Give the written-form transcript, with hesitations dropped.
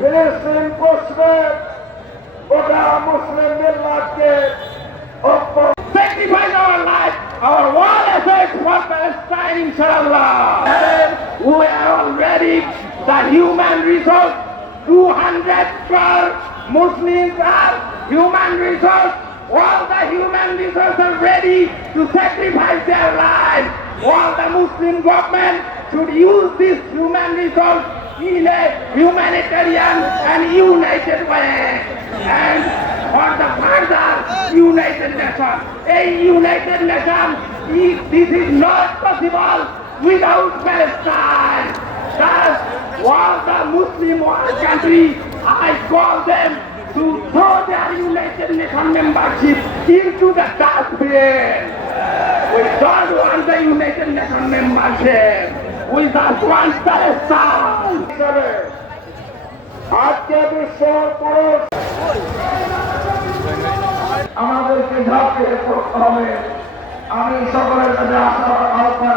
ফিলিস্তিন প্রশ্নে গোটা মুসলিম মিল্লাতকে sacrifice our life, our war effort for Palestine, inshallah. And we are already the human resource. 200 crore Muslims are human resource. All the human resources are ready to sacrifice their lives. All the Muslim government should use this human resource in a humanitarian and united way. And for the further United Nations, a United Nation, this is not possible without Palestine. Thus, all the Muslim world countries, I call them to throw their United Nations membership into the dustbin. We don't want the United Nations membership. We just want Palestine. আজকে বিশ্বের পুরুষ আমাদেরকে ঝাঁপিয়ে পড়তে হবে। আমি সকলের কাছে আহ্বান